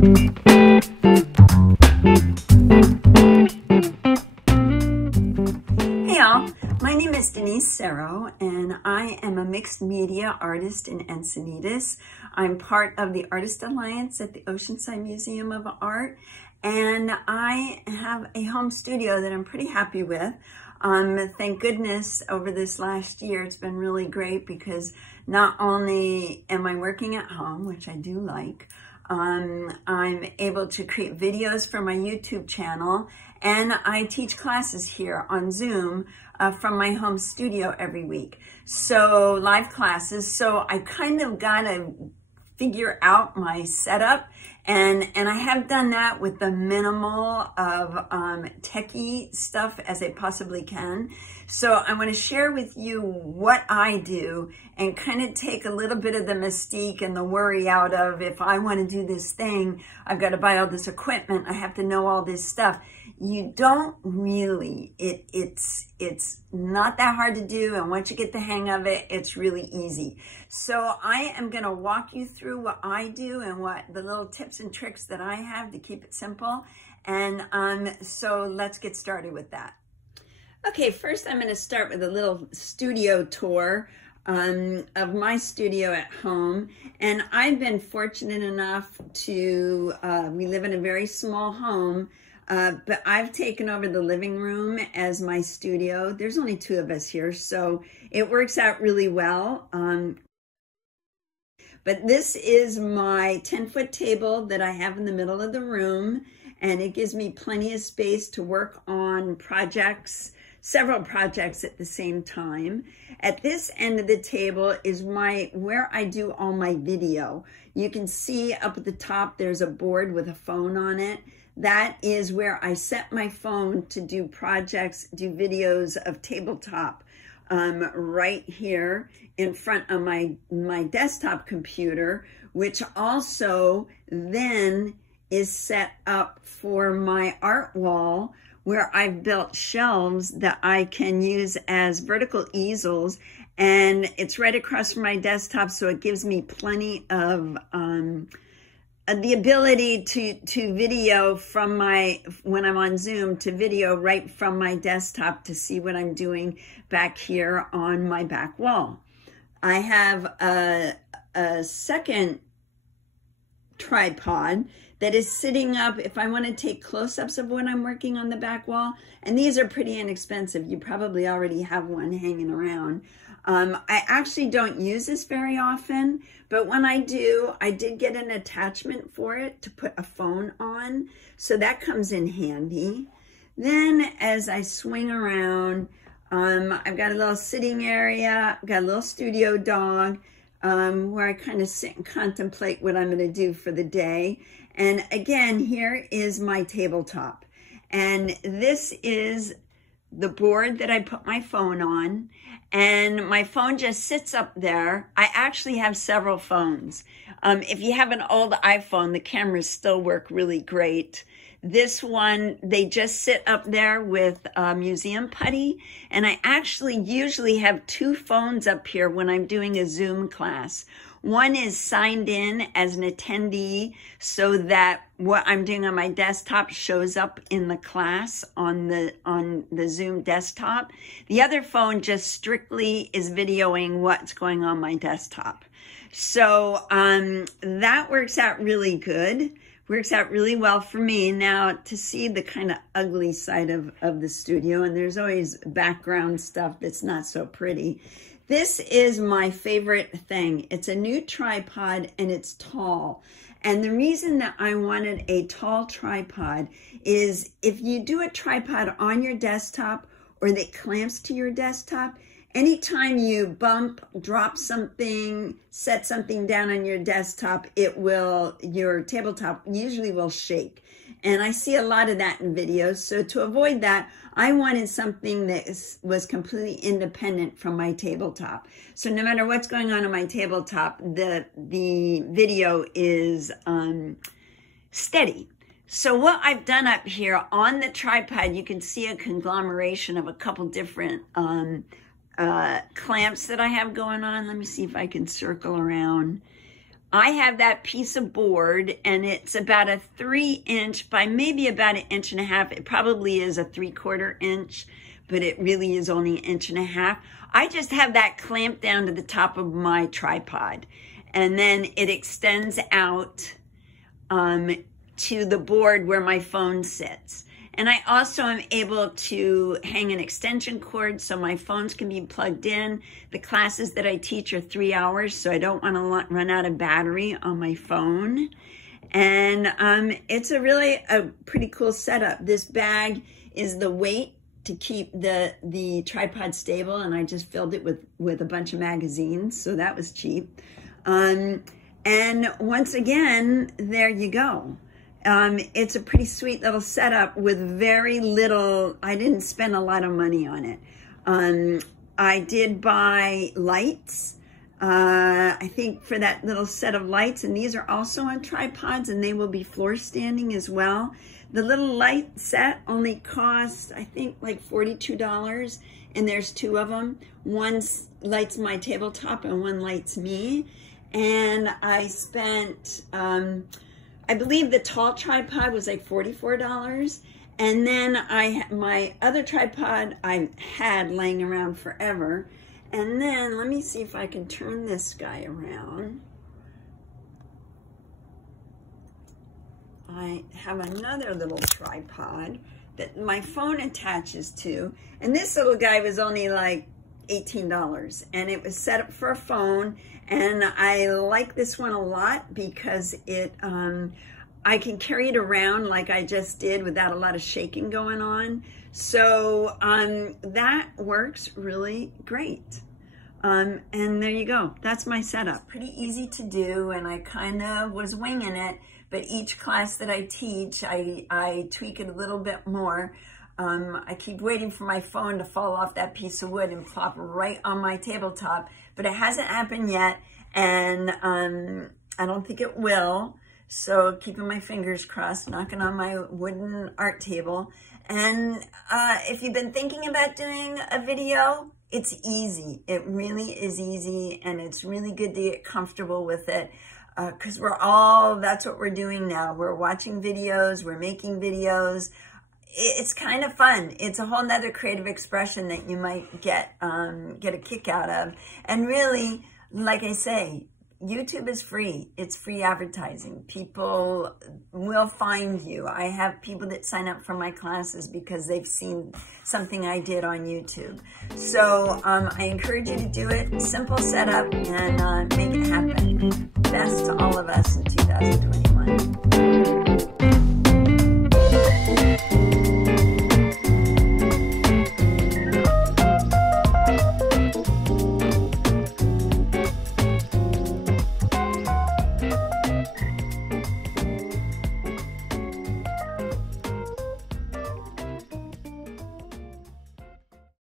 Hey y'all, my name is Denise Cerro and I am a mixed media artist in Encinitas. I'm part of the Artist Alliance at the Oceanside Museum of Art, and I have a home studio that I'm pretty happy with. Thank goodness over this last year it's been really great because not only am I working at home, which I do like, I'm able to create videos for my YouTube channel, and I teach classes here on Zoom from my home studio every week. So live classes. So I kind of got to figure out my setup, and I have done that with the minimal of techie stuff as I possibly can. So I want to share with you what I do and kind of take a little bit of the mystique and the worry out of, if I want to do this thing, I've got to buy all this equipment, I have to know all this stuff. You don't really, it's not that hard to do, and once you get the hang of it, it's really easy. So I am going to walk you through what I do and what the little tips and tricks that I have to keep it simple. And so let's get started with that. Okay, first I'm going to start with a little studio tour of my studio at home. And I've been fortunate enough to, we live in a very small home, but I've taken over the living room as my studio. There's only two of us here, so it works out really well. But this is my 10-foot table that I have in the middle of the room, and it gives me plenty of space to work on projects, several projects at the same time. At this end of the table is where I do all my video. You can see up at the top there's a board with a phone on it. That is where I set my phone to do projects, do videos of tabletop, right here in front of my desktop computer, which also then is set up for my art wall, where I've built shelves that I can use as vertical easels, and it's right across from my desktop, so it gives me plenty of the ability to video from when I'm on Zoom, to video right from my desktop to see what I'm doing back here on my back wall. I have a second tripod that is sitting up if I want to take close-ups of what I'm working on the back wall. And these are pretty inexpensive. You probably already have one hanging around. I actually don't use this very often, but when I do, I did get an attachment for it to put a phone on, so that comes in handy. Then as I swing around, I've got a little sitting area, I've got a little studio dog, where I kind of sit and contemplate what I'm going to do for the day. And again, here is my tabletop. And this is the board that I put my phone on, and my phone just sits up there. I actually have several phones. If you have an old iPhone, the cameras still work really great. This one, they just sit up there with museum putty, and I actually usually have two phones up here when I'm doing a Zoom class. One is signed in as an attendee so that what I'm doing on my desktop shows up in the class on the Zoom desktop. The other phone just strictly is videoing what's going on my desktop. So that works out really good. Works out really well for me. Now, to see the kind of ugly side of the studio, and there's always background stuff that's not so pretty. This is my favorite thing. It's a new tripod, and it's tall. And the reason that I wanted a tall tripod is if you do a tripod on your desktop or that clamps to your desktop, anytime you bump, drop something, set something down on your desktop, your tabletop usually will shake. And I see a lot of that in videos. So to avoid that, I wanted something that was completely independent from my tabletop. So no matter what's going on my tabletop, the video is steady. So what I've done up here on the tripod, you can see a conglomeration of a couple different clamps that I have going on. Let me see if I can circle around. I have that piece of board, and it's about a 3-inch by maybe about 1.5 inches. It probably is a 3/4 inch, but it really is only 1.5 inches. I just have that clamped down to the top of my tripod, and then it extends out to the board where my phone sits. And I also am able to hang an extension cord so my phones can be plugged in. The classes that I teach are 3 hours, so I don't want to run out of battery on my phone. And it's a pretty cool setup. This bag is the weight to keep the tripod stable, and I just filled it with a bunch of magazines, so that was cheap. And once again, there you go. It's a pretty sweet little setup with very little. I didn't spend a lot of money on it. I did buy lights, I think for that little set of lights, and these are also on tripods, and they will be floor standing as well. The little light set only cost, I think, like $42, and there's 2 of them. One lights my tabletop and one lights me. And I spent, I believe the tall tripod was like $44. And then my other tripod I had laying around forever. And then let me see if I can turn this guy around. I have another little tripod that my phone attaches to. And this little guy was only like $18, and it was set up for a phone. And I like this one a lot because it, I can carry it around like I just did without a lot of shaking going on. So that works really great. And there you go. That's my setup. Pretty easy to do, and I kind of was winging it. But each class that I teach, I tweak it a little bit more. I keep waiting for my phone to fall off that piece of wood and plop right on my tabletop, but it hasn't happened yet, and I don't think it will. So keeping my fingers crossed, knocking on my wooden art table. And if you've been thinking about doing a video, it's easy. It really is easy, and it's really good to get comfortable with it. Because that's what we're doing now. We're watching videos, we're making videos. It's kind of fun. It's a whole nother creative expression that you might get a kick out of. And really, like I say, YouTube is free. It's free advertising. People will find you. I have people that sign up for my classes because they've seen something I did on YouTube. So I encourage you to do it. Simple setup, and make it happen. Best to all of us in 2021.